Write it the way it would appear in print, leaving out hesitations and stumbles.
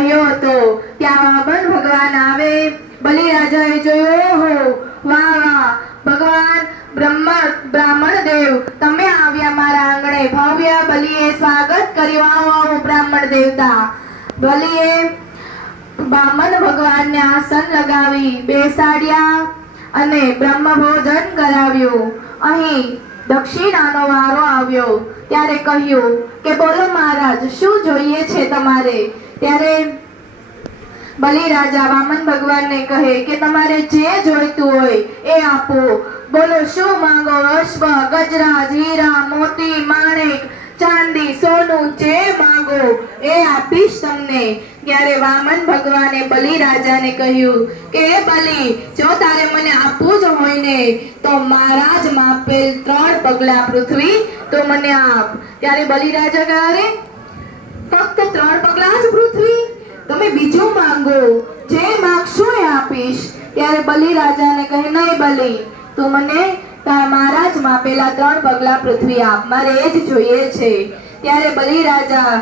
હતો ત્યાં વામન ભગવાન આવે. બલિરાજાએ જોયું, હો વાહ વાહ, ભગવાન બ્રાહ્મણ દેવ તમે આવ્યા મારા આંગણે. ભવ્ય બલિએ સ્વાગત કર્યું. આવો આવો બ્રાહ્મણ દેવતા. બલિએ બ્રાહ્મણ ભગવાનને આસન લગાવી બેસાડ્યા અને બ્રહ્મ ભોજન કરાવ્યું. અહીં દક્ષિણાનો વારો આવ્યો ત્યારે કહ્યું કે બોલો મહારાજ, શું જોઈએ છે તમારે? ત્યારે બલિરાજા વામન ભગવાનને કહે કે તમારે જે જોઈતું હોય એ આપો. બોલો શું માંગો? અશ્વ, ગજરાજ, હીરા, મોતી, માણેક, ચાંદી, સોનું, જે માંગો એ આપીશ તમને. ત્યારે વામન ભગવાને બલિરાજાને કહ્યું કે બલિ, જો તારે મને આપવું જ હોય ને તો મારા જ માપેલ 3 પગલા પૃથ્વી તો મને આપ. ત્યારે બલિરાજા કહે, અરે ફક્ત 3 પગલા જ પૃથ્વી? તમે બીજું માંગો, જે માંગશો એ આપીશ. ત્યારે બલિરાજાને કહે, નહીં બલિ, તું મને મારા જ માપેલા 3 પગલા પૃથ્વી આપ, મારે એ જ જોઈએ છે. ત્યારે બલિરાજા